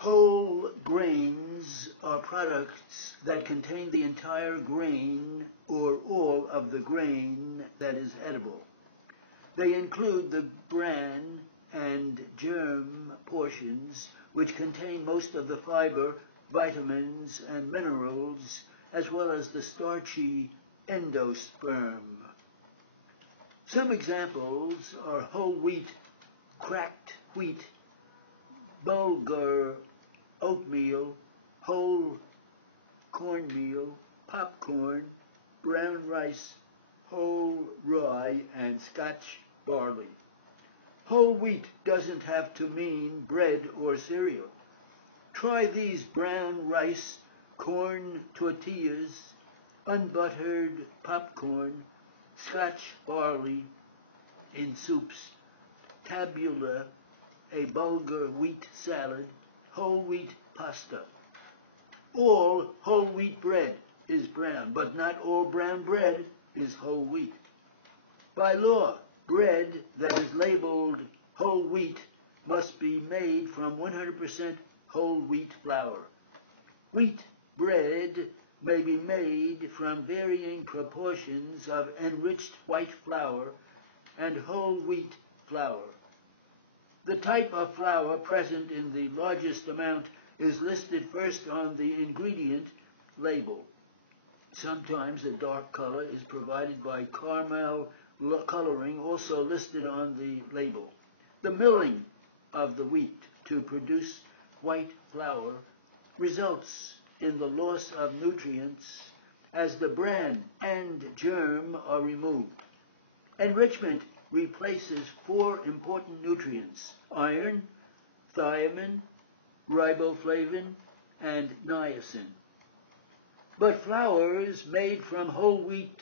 Whole grains are products that contain the entire grain or all of the grain that is edible. They include the bran and germ portions, which contain most of the fiber, vitamins, and minerals, as well as the starchy endosperm. Some examples are whole wheat, cracked wheat, bulgur, oatmeal, whole cornmeal, popcorn, brown rice, whole rye, and Scotch barley. Whole wheat doesn't have to mean bread or cereal. Try these brown rice, corn tortillas, unbuttered popcorn, Scotch barley in soups, tabbouleh, a bulgur wheat salad, whole wheat pasta. All whole wheat bread is brown, but not all brown bread is whole wheat. By law, bread that is labeled whole wheat must be made from 100% whole wheat flour. Wheat bread may be made from varying proportions of enriched white flour and whole wheat flour. The type of flour present in the largest amount is listed first on the ingredient label. Sometimes a dark color is provided by caramel coloring, also listed on the label. The milling of the wheat to produce white flour results in the loss of nutrients as the bran and germ are removed. Enrichment replaces 4 important nutrients: iron, thiamine, riboflavin, and niacin. But flours made from whole wheat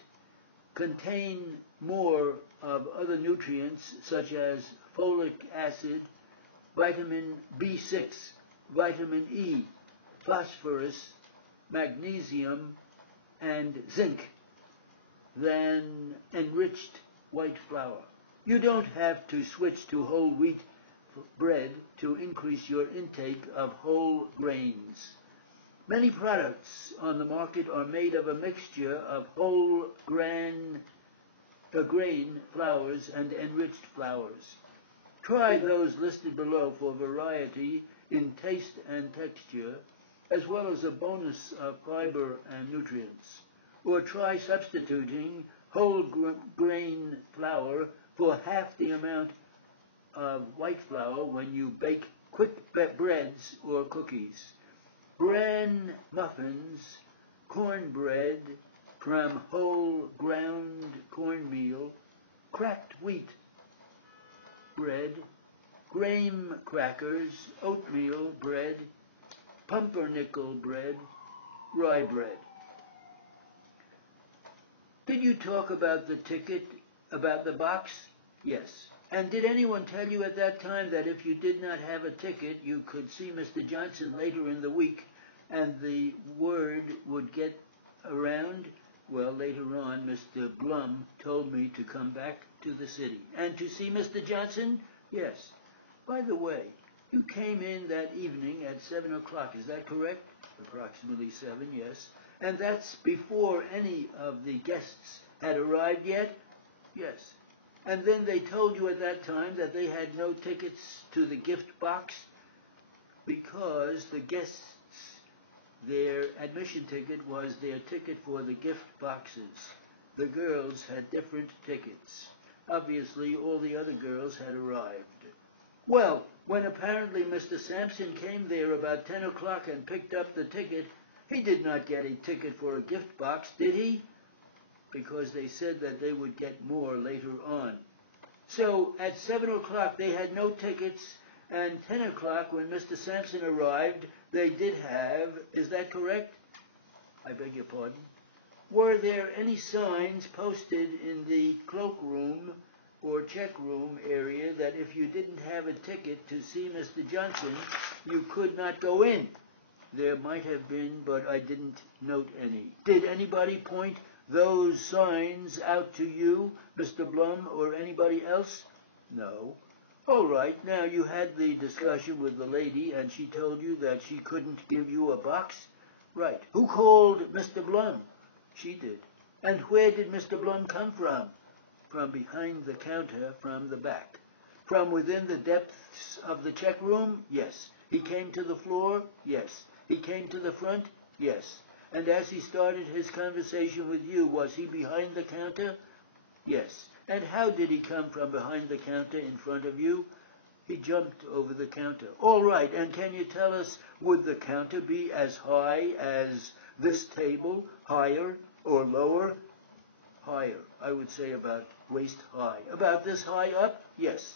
contain more of other nutrients such as folic acid, vitamin B6, vitamin E, phosphorus, magnesium, and zinc than enriched white flour. You don't have to switch to whole wheat bread to increase your intake of whole grains. Many products on the market are made of a mixture of whole grain flours and enriched flours. Try those listed below for variety in taste and texture, as well as a bonus of fiber and nutrients. Or try substituting whole grain flour for half the amount of white flour when you bake quick breads or cookies. Bran muffins, cornbread from whole ground cornmeal, cracked wheat bread, graham crackers, oatmeal bread, pumpernickel bread, rye bread. Did you talk about the ticket, about the box? Yes. And did anyone tell you at that time that if you did not have a ticket, you could see Mr. Johnson later in the week and the word would get around? Well, later on, Mr. Blum told me to come back to the city. And to see Mr. Johnson? Yes. By the way, you came in that evening at 7 o'clock, is that correct? Approximately 7, yes. And that's before any of the guests had arrived yet? Yes. And then they told you at that time that they had no tickets to the gift box because the guests, their admission ticket was their ticket for the gift boxes. The girls had different tickets. Obviously, all the other girls had arrived. Well, when apparently Mr. Sampson came there about 10 o'clock and picked up the ticket, he did not get a ticket for a gift box, did he? Because they said that they would get more later on. So at 7 o'clock they had no tickets, and 10 o'clock when Mr. Sampson arrived, they did have, is that correct? I beg your pardon. Were there any signs posted in the cloakroom or check room area that if you didn't have a ticket to see Mr. Johnson, you could not go in? There might have been, but I didn't note any. Did anybody point those signs out to you, Mr. Blum, or anybody else? No. All right, now you had the discussion with the lady and she told you that she couldn't give you a box? Right. Who called Mr. Blum? She did. And where did Mr. Blum come from? From behind the counter, from the back. From within the depths of the check room? Yes. He came to the floor? Yes. He came to the front? Yes. And as he started his conversation with you, was he behind the counter? Yes. And how did he come from behind the counter in front of you? He jumped over the counter. All right, and can you tell us, would the counter be as high as this table, higher or lower? Higher. I would say about waist high. About this high up? Yes.